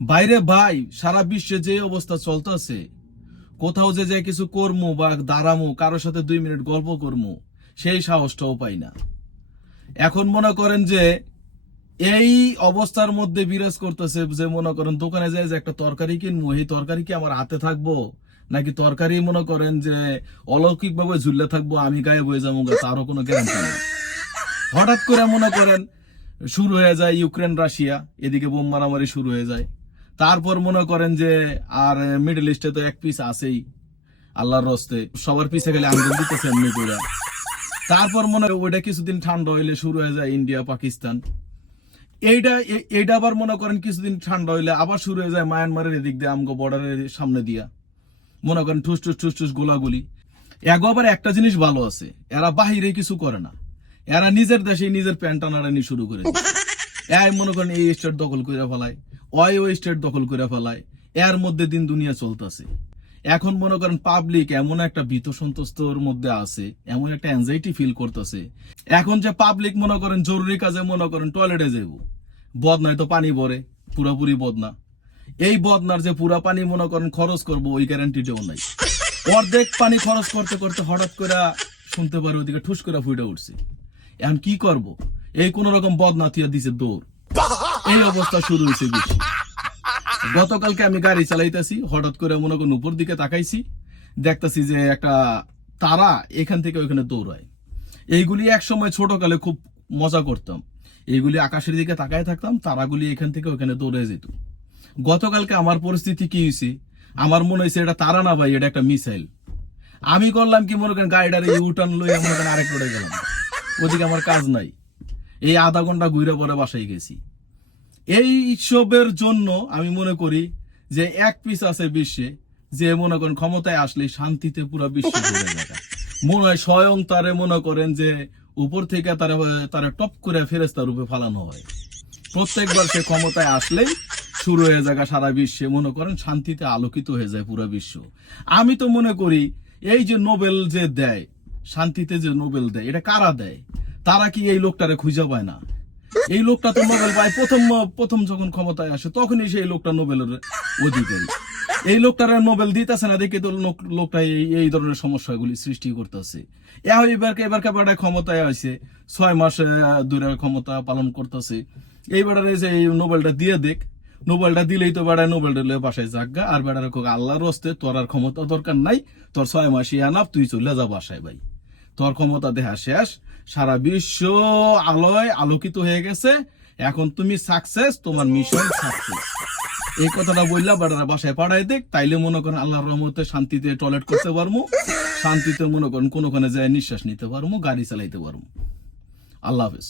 বাইরে ভাই, সারা বিশ্বে যে অবস্থা চলতেছে। কোথাও যে যে কিছু করমু বা দাঁড়ামু, কারোর সাথে দুই মিনিট গল্প করমু, সেই সাহসটাও পাই না। এখন মনে করেন যে এই অবস্থার মধ্যে বিরাজ করতেছে যে মনে করেন দোকানে যায় যে একটা তরকারি কিনবো এই তরকারি কি আমার হাতে থাকব? নাকি তরকারি মনে করেন যে অলৌকিক ভাবে ঝুললে থাকব, আমি গায়ে বয়ে যাব তারও কোনো গ্যারান্টি নেই। হঠাৎ করে মনে করেন শুরু হয়ে যায় ইউক্রেন রাশিয়া এদিকে বোম মারামারি শুরু হয়ে যায়। তারপর মনে করেন যে আর মিডল ইস্টে তো এক পিস আছেই আল্লাহর রস্তে। সবার পিছে গেলে আন্দোলন দিতেছে এমনি করে তারপর মনে হয় ওইটা কিছুদিন ঠান্ডা হইলে শুরু হয়ে যায় ইন্ডিয়া পাকিস্তান। এইটা এইটা আবার মনে করেন কিছুদিন ঠান্ডা হইলে আবার শুরু হয়ে যায় মায়ানমারের এদিক দিয়ে আমগো বর্ডারের সামনে দিয়া। মনে করেন ঠুস ঠুস ঠুস ঠুস গোলাগুলি। এগো আবার একটা জিনিস ভালো আছে এরা বাহিরে কিছু করে না। এরা নিজের দেশে নিজের প্যান্ট টানাটানি শুরু করে এই মনে করেন এই স্টেট দখল করে ফেলায়। ওই স্টেট দখল করে ফেলায়। এর মধ্যে দিন দুনিয়া চলতেছে। এখন মনে করেন পাবলিক এমন একটা ভীত সন্তুষ্টর মধ্যে আছে, এমন একটা অ্যাংজাইটি ফিল করতেছে। এখন যে পাবলিক মনে করেন জরুরি কাজে মনে করেন টয়লেটে যাইব। বদনায় তো পানি ভরে, পুরোপুরি বদনা। এই বদনার যে পুরা পানি মনে করেন খরচ করব, ওই গ্যারান্টিটাও নাই। অর্ধেক পানি খরচ করতে করতে হঠাৎ করে শুনতে পারে ওদিকে ঠুস করে ফুটে উঠছে। এখন কি করব? এই কোন রকম বদনা থিয়া দিছে দৌড়। এই অবস্থা শুরু হয়েছে বেশি গতকালকে আমি গাড়ি চালাইতেছি, হঠাৎ করে মনে করেন উপর দিকে তাকাইছি, দেখতাছি যে একটা তারা এখান থেকে ওইখানে দৌড়ায়। এইগুলি এক সময় ছোটকালে খুব মজা করতাম। এইগুলি আকাশের দিকে তাকায় থাকতাম, তারাগুলি এখান থেকে ওখানে দৌড়ে যেত। গতকালকে আমার পরিস্থিতি কি হয়েছে আমার মনে হয়েছে এটা তারা না ভাই, এটা একটা মিসাইল। আমি করলাম কি, মনে করেন গাড়িটার ইউটার্ন লইয়া মনে করেন আরেক রোডে গেলাম। ওদিকে আমার কাজ নাই। এই আধা ঘণ্টা ঘুরে পরে বাসায় গেছি। এই সবের জন্য আমি মনে করি যে এক পিস আছে বিশ্বে, যে মনে করেন ক্ষমতায় আসলে শান্তিতে পুরো বিশ্ব মনে হয় স্বয়ং তারে মনে করেন যে উপর থেকে তারা তারা টপ করে ফেরেস্তা রূপে ফালানো হয়। প্রত্যেকবার সে ক্ষমতায় আসলেই শুরু হয়ে যায় সারা বিশ্বে মনে করেন শান্তিতে আলোকিত হয়ে যায় পুরো বিশ্ব। আমি তো মনে করি এই যে নোবেল যে দেয়, শান্তিতে যে নোবেল দেয়, এটা কারা দেয়? তারা কি এই লোকটারে খুঁজে পায় না? এই লোকটা তো নোবেল পায়। প্রথম প্রথম যখন ক্ষমতায় আসে, তখনই সেই লোকটা নোবেলের অধিকারী। এই লোকটারা নোবেল দিতেছে না, দেখে তো লোকটা এই ধরনের সমস্যাগুলি সৃষ্টি করতেছে। এবার এবার বেড়া ক্ষমতায় ছয় মাস ধরে ক্ষমতা পালন করতেছে। এই যে এই নোবেলটা দিয়ে দেখ। নোবেলটা দিলেই তো বেড়ায় নোবেলটা লয়ে বাসায় জাগা আর বেড়ারে আল্লাহর রস্তে তোর আর ক্ষমতা দরকার নাই। তোর ছয় মাসই আনাপ তুই চলে যা বাসায় ভাই। তোর ক্ষমতা দেহা শেষ। সারা বিশ্ব আলোয় আলোকিত হয়ে গেছে। এখন তুমি সাকসেস তোমার মিশন সাকসেস এই কথাটা বললা বাড়ারা বাসায় পাঠাই দেখ তাইলে মনে করেন আল্লাহর রহমতে শান্তিতে টয়লেট করতে পারব শান্তিতে মনে করেন কোনোখানে যায় নিঃশ্বাস নিতে পারব গাড়ি চালাইতে পারব আল্লাহ হাফেজ।